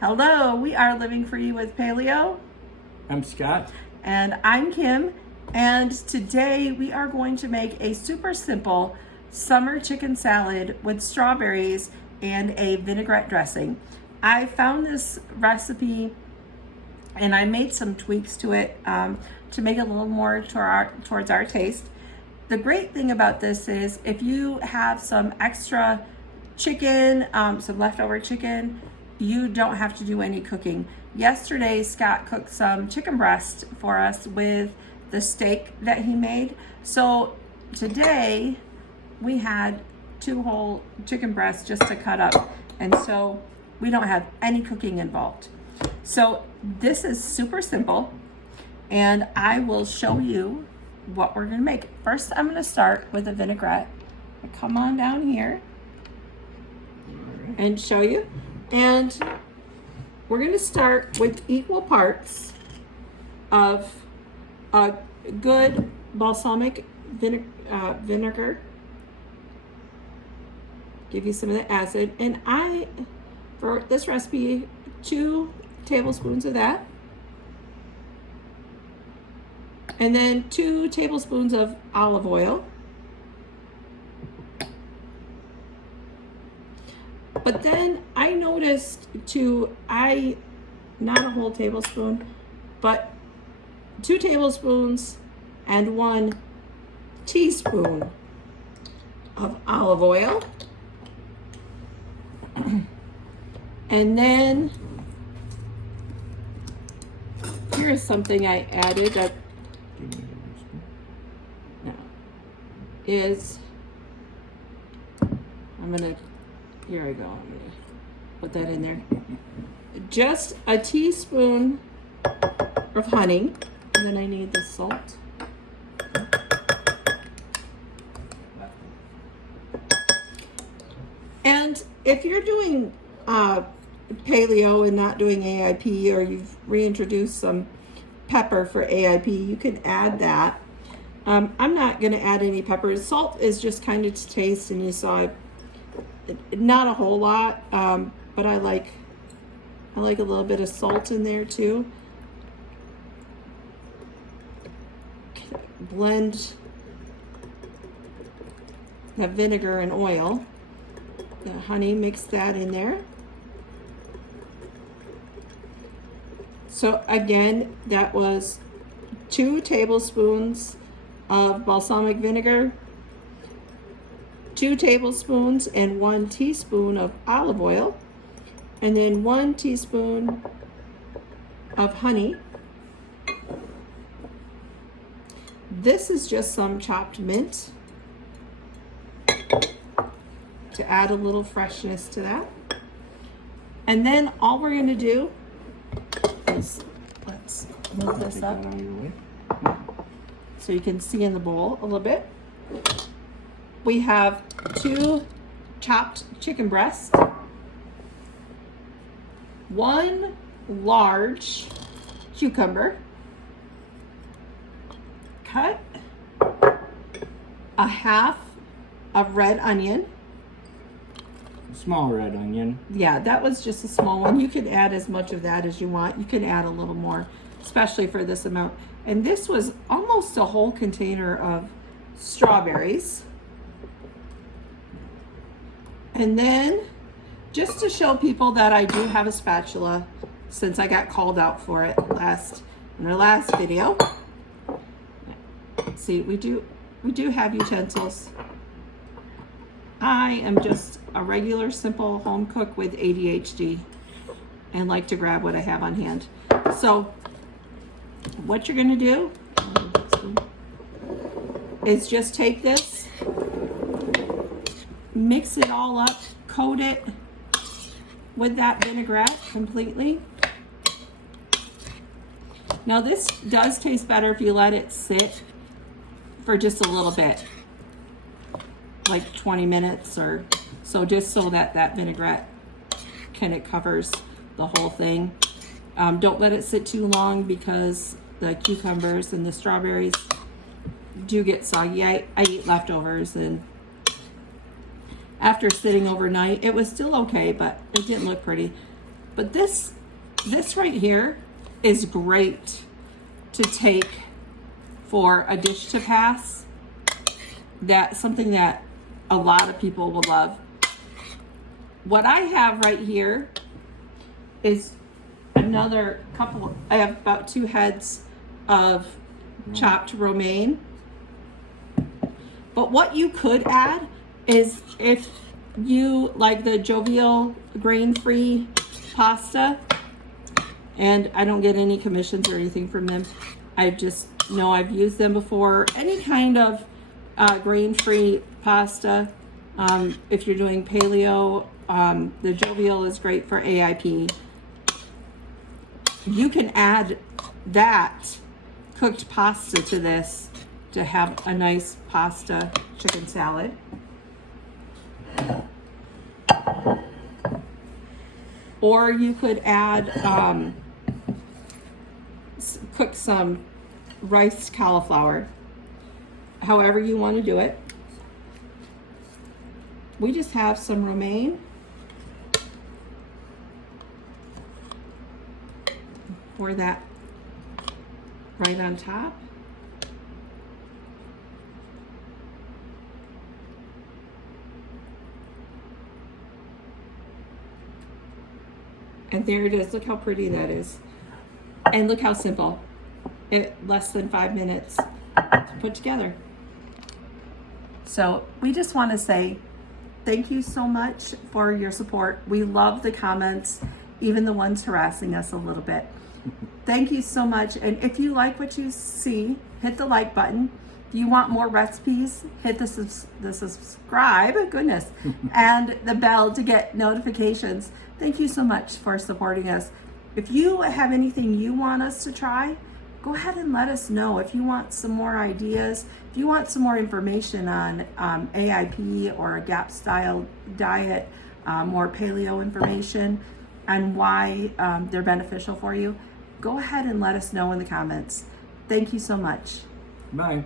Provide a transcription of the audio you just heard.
Hello, we are Living Free with Paleo. I'm Scott. And I'm Kim. And today we are going to make a super simple summer chicken salad with strawberries and a vinaigrette dressing. I found this recipe and I made some tweaks to it to make it a little more towards our taste. The great thing about this is if you have some extra chicken, some leftover chicken, you don't have to do any cooking. Yesterday, Scott cooked some chicken breast for us with the steak that he made. So today we had 2 whole chicken breasts just to cut up. And so we don't have any cooking involved. So this is super simple and I will show you what we're gonna make. First, I'm gonna start with a vinaigrette. I come on down here and show you. And we're going to start with equal parts of a good balsamic vinegar. Give you some of the acid. And for this recipe, 2 tablespoons of that. And then 2 tablespoons of olive oil. But then I noticed not a whole tablespoon, but 2 tablespoons and 1 teaspoon of olive oil. And then here's something I added that is, here I go, I'm gonna put that in there. Just a teaspoon of honey, and then I need the salt. And if you're doing paleo and not doing AIP, or you've reintroduced some pepper for AIP, you can add that. I'm not gonna add any pepper. Salt is just kind of to taste, and you saw not a whole lot, but I like a little bit of salt in there too. Blend the vinegar and oil, the honey, mix that in there. So again, that was 2 tablespoons of balsamic vinegar, 2 tablespoons and 1 teaspoon of olive oil, and then 1 teaspoon of honey. This is just some chopped mint to add a little freshness to that. And then all we're going to do is, let's move this up so you can see in the bowl a little bit. We have 2 chopped chicken breasts, 1 large cucumber, cut a half of red onion. Small red onion. Yeah, that was just a small one. You could add as much of that as you want. You can add a little more, especially for this amount. And this was almost a whole container of strawberries. And then, just to show people that I do have a spatula, since I got called out for it in our last video. See, we do have utensils. I am just a regular, simple home cook with ADHD and like to grab what I have on hand. So, what you're gonna do is just take this, mix it all up, coat it with that vinaigrette completely. Now this does taste better if you let it sit for just a little bit, like 20 minutes or so, just so that vinaigrette it covers the whole thing. Don't let it sit too long because the cucumbers and the strawberries do get soggy. I eat leftovers, and after sitting overnight, it was still okay, but it didn't look pretty. But this right here is great to take for a dish to pass. That's something that a lot of people will love. What I have right here is another couple. I have about 2 heads of chopped romaine. But what you could add is, if you like the Jovial grain-free pasta, and I don't get any commissions or anything from them, I just know I've used them before. Any kind of grain-free pasta, if you're doing paleo, the Jovial is great for AIP. You can add that cooked pasta to this to have a nice pasta chicken salad. Or you could add, cook some riced cauliflower. However you want to do it. We just have some romaine. Pour that right on top. And there it is. Look how pretty that is. And look how simple. Less than 5 minutes to put together. So we just want to say thank you so much for your support. We love the comments, even the ones harassing us a little bit. Thank you so much. And if you like what you see, hit the like button. If you want more recipes, hit the subscribe, goodness, and the bell to get notifications. Thank you so much for supporting us. If you have anything you want us to try, go ahead and let us know. If you want some more ideas, if you want some more information on AIP or a GAP style diet, more paleo information and why they're beneficial for you, go ahead and let us know in the comments. Thank you so much. Bye.